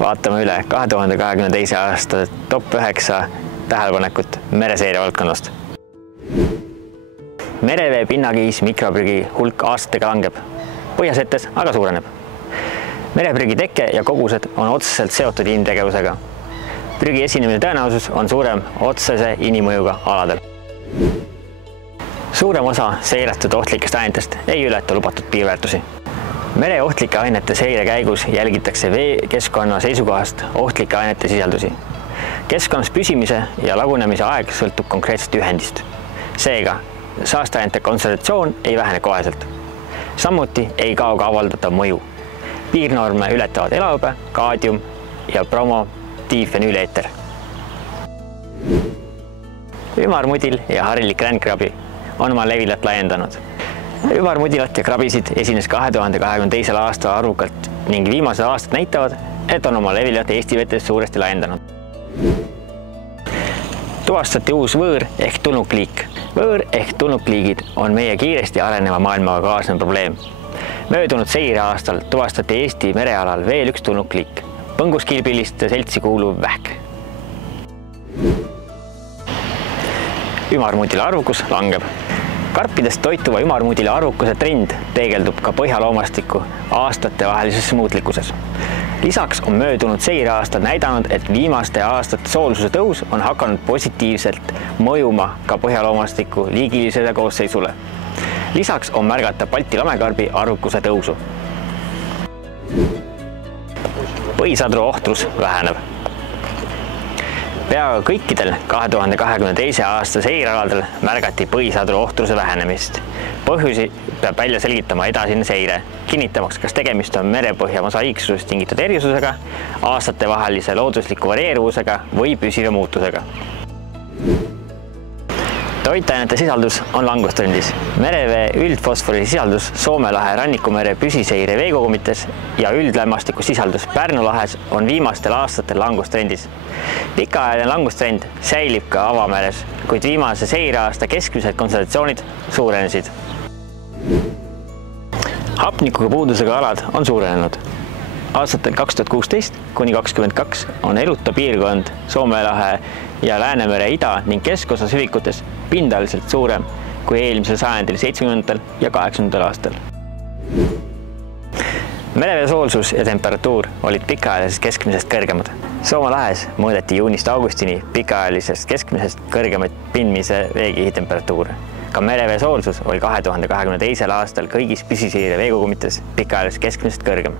Vaatame üle 2022. aasta top 9 tähelepanekut mereseire valdkonnast. Merevee pinnakiis mikroprügi hulk aastatega langeb, põhjasetes aga suureneb. Mereprügi teke ja kogused on otseselt seotud inimtegevusega. Prügi esinemise tõenäosus on suurem otsese inimmõjuga aladel. Suurem osa seiratud ohtlikest ainetest ei ületa lubatud piirväärtusi. Mereohtlike ainete seire käigus jälgitakse veekeskkonna seisukohast ohtlike ainete sisaldusi. Keskkonnas püsimise ja lagunemise aeg sõltub konkreetsest ühendist. Seega, saasteainete kontsentratsioon ei vähene koheselt. Samuti ei kao ka avaldatav mõju. Piirnorme ületavad elahõbe, kaadium ja bromodifenüüleeter. Ümarmudil ja harilik rändkrabi on oma levilat laiendanud. Ümarmudilat ja krabisid esines 2022. aastal arvukalt ning viimased aastad näitavad, et on oma levilat Eesti vetes suuresti laiendanud. Tuvastati uus võõr ehk tulnukliik. Võõr ehk tulnukliigid on meie kiiresti areneva maailmaga kaasnev probleem. Möödunud seireaastal tuvastati Eesti merealal veel üks tulnukliik, põnguskilbiliste seltsi kuuluv vähk. Ümarmudila arvukus langeb. Karpidest toituva ümarmudila arvukuse trend peegeldub ka põhjaloomastiku aastatevahelises muutlikkuses. Lisaks on möödunud seireaastad näidanud, et viimaste aastate soolsuse tõus on hakanud positiivselt mõjuma ka põhjaloomastiku liigilisele koosseisule. Lisaks on märgata Balti lamekarbi arvukuse tõusu. Põhisadru ohtrus väheneb. Peaaegu kõikidel 2022. aasta seirealadel märgati põhisadru ohtruse vähenemist. Põhjusi peab välja selgitama edasine seire, kinnitamaks, kas tegemist on merepõhja mosaiiksusest tingitud erisusega, aastatevahelise loodusliku varieeruvusega või püsiva muutusega. Toitainete sisaldus on langustrendis. Merevee üldfosfori sisaldus Soome lahe rannikumere püsiseire veekogumites ja üldlämmastiku sisaldus Pärnu lahes on viimastel aastatel langustrendis. Pikaajaline langustrend säilib ka avameres, kuid viimase seireaasta keskmised kontsentratsioonid suurenesid. Hapnikuga puudusega alad on suurenenud. Aastatel 2016 kuni 2022 on eluta piirkond Soome lahe ja Läänemere ida- ning keskosas hüvikutes pindaliselt suurem kui eelmisel sajandil 70. ja 80. aastal. Merevee soolsus ja temperatuur olid pikaajalisest keskmisest kõrgemad. Soome lahes mõõdeti juunist augustini pikaajalisest keskmisest kõrgemaid pindmise veekihi temperatuure. Ka merevee soolsus oli 2022. aastal kõigis püsiseire veekogumites pikaajalisest keskmisest kõrgem.